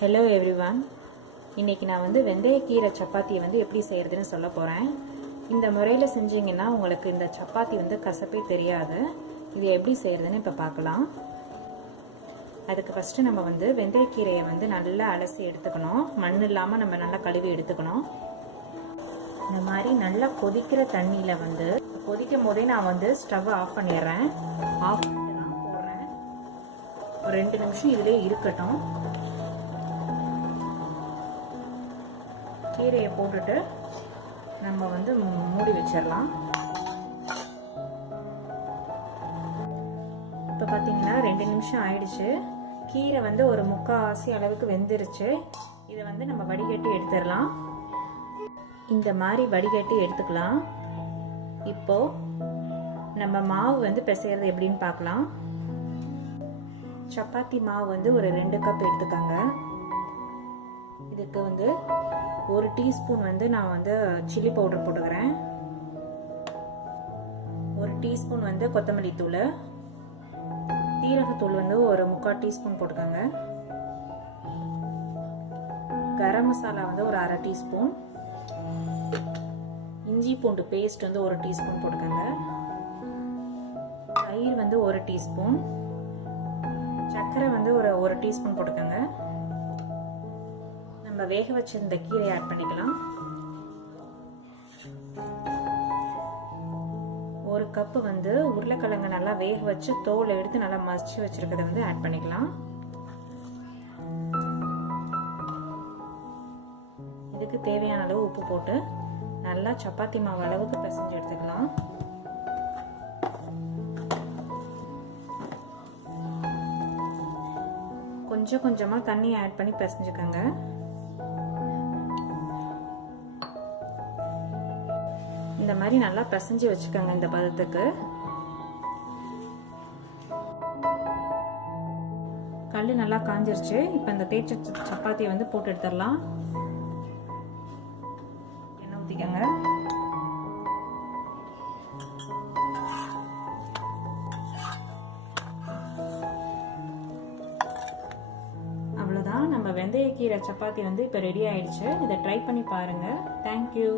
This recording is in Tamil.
Hello everyone. இன்றைக்கி நான் வந்து வெந்தயக்கீரை சப்பாத்தியை வந்து எப்படி செய்கிறதுன்னு சொல்ல போகிறேன். இந்த முறையில் செஞ்சிங்கன்னா உங்களுக்கு இந்த சப்பாத்தி வந்து கசப்பே தெரியாது. இது எப்படி செய்கிறதுன்னு இப்போ பார்க்கலாம். அதுக்கு ஃபஸ்ட்டு நம்ம வந்து வெந்தயக்கீரையை வந்து நல்லா அலசி எடுத்துக்கணும். மண் இல்லாமல் நம்ம நல்லா கழுவி எடுத்துக்கணும். இந்த மாதிரி நல்லா கொதிக்கிற தண்ணியில் வந்து கொதிக்கும் போதே நான் வந்து ஸ்டவ் ஆஃப் பண்ணிடுறேன். ஆஃப் பண்ணிட்டு தான் போடுறேன். ஒரு 2 நிமிஷம் இதிலே இருக்கட்டும். கீரையை போட்டுட்டு நம்ம வந்து மூடி வச்சிடலாம். இப்போ பார்த்தீங்கன்னா 2 நிமிஷம் ஆயிடுச்சு. கீரை வந்து ஒரு 3/4 அளவுக்கு வெந்துருச்சு. இதை வந்து நம்ம வடிகட்டி எடுத்துடலாம். இந்த மாதிரி வடிகட்டி எடுத்துக்கலாம். இப்போ நம்ம மாவு வந்து பிசைறது எப்படின்னு பார்க்கலாம். சப்பாத்தி மாவு வந்து ஒரு 2 கப் எடுத்துக்காங்க. இதுக்கு வந்து 1 டீஸ்பூன் வந்து நான் வந்து சில்லி பவுடர் போட்டுக்கிறேன். 1 டீஸ்பூன் வந்து கொத்தமல்லி தூள், சீரகத்தூள் வந்து ஒரு 3/4 டீஸ்பூன் போட்டுக்கோங்க. கரம் மசாலா வந்து ஒரு 1/2 டீஸ்பூன், இஞ்சி பூண்டு பேஸ்ட் வந்து 1 டீஸ்பூன் போட்டுக்கோங்க. தயிர் வந்து 1 டீஸ்பூன், சர்க்கரை வந்து ஒரு 1 டீஸ்பூன் போட்டுக்கோங்க. நம்ம வேக வச்சிருந்த கீரையை ஆட் பண்ணிக்கலாம். 1 கப்பு வந்து உருளைக்கிழங்கு நல்லா வேக வச்சு தோலை எடுத்து நல்லா மசிச்சு வச்சிருக்கிறத வந்து ஆட் பண்ணிக்கலாம். இதுக்கு தேவையான அளவு உப்பு போட்டு நல்லா சப்பாத்தி மாவு அளவுக்கு பிசைஞ்சு எடுத்துக்கலாம். கொஞ்சம் கொஞ்சமா தண்ணி ஆட் பண்ணி பிசைஞ்சுக்கோங்க. இந்த மாதிரி நல்லா பிசைஞ்சு வச்சுக்கோங்க. இந்த பதத்துக்கு கல் நல்லா காஞ்சிருச்சு. இப்போ இந்த தேய்ச்ச சப்பாத்தியை வந்து போட்டு எடுத்துடலாம். எண்ணெய் ஊற்றிக்கோங்க. அவ்வளோதான், நம்ம வெந்தயக்கீரை சப்பாத்தி வந்து இப்போ ரெடி ஆயிடுச்சு. இதை ட்ரை பண்ணி பாருங்க. தேங்க்யூ.